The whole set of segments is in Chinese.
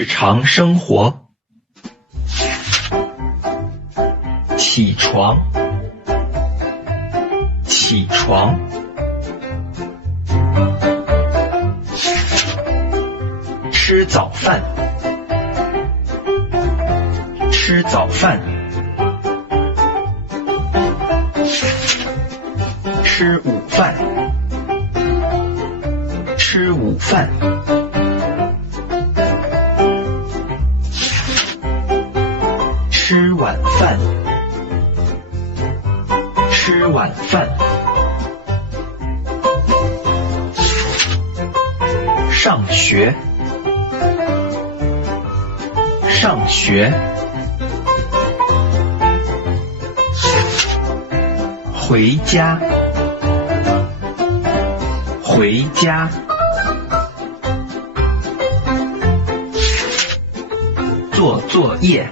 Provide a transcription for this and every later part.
日常生活，起床，起床，吃早饭，吃早饭，吃午饭，吃午饭，吃晚饭，吃晚饭，上学，上学，回家，回家，做作业，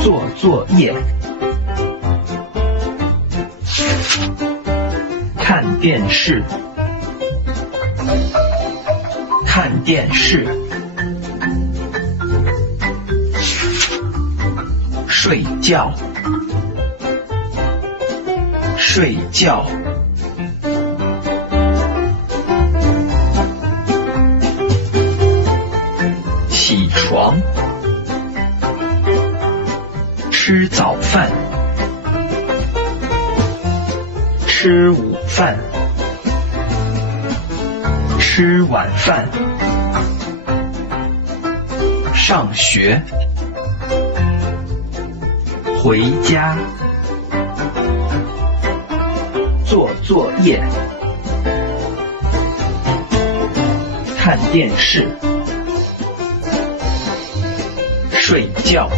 做作业，看电视，看电视，睡觉，睡觉，起床，吃早饭，吃午饭，吃晚饭，上学，回家，做作业，看电视，睡觉。